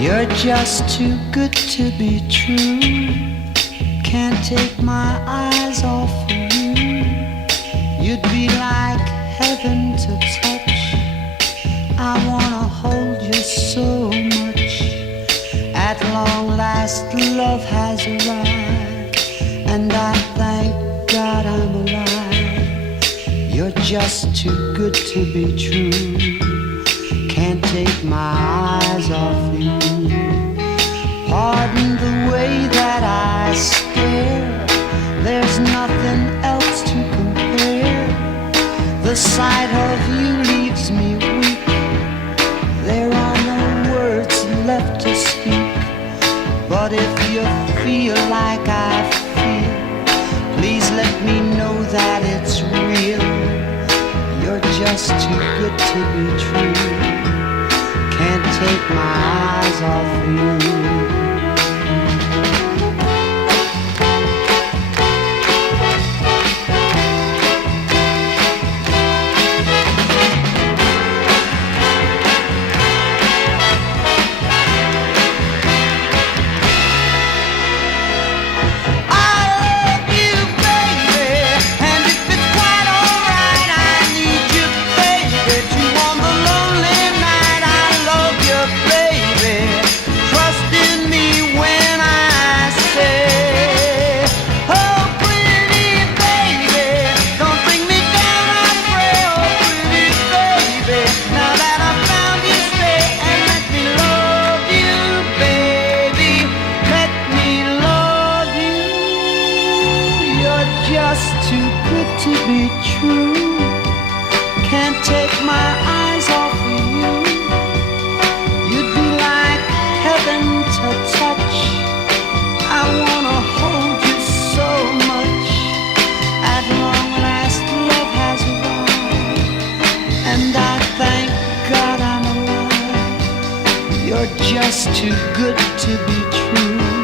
You're just too good to be true. Can't take my eyes off of you. You'd be like heaven to touch. I wanna hold you so much. At long last love has arrived, and I thank God I'm alive. You're just too good to be true. Can't take my eyes off you. Pardon the way that I stare. There's nothing else to compare. The sight of you leaves me weak. There are no words left to speak. But if you feel like I feel, please let me know that it's real. You're just too good to be true. Can't take my eyes off you. Just too good to be true. Can't take my eyes off of you. You'd be like heaven to touch. I wanna hold you so much. At long last love has arrived, and I thank God I'm alive. You're just too good to be true.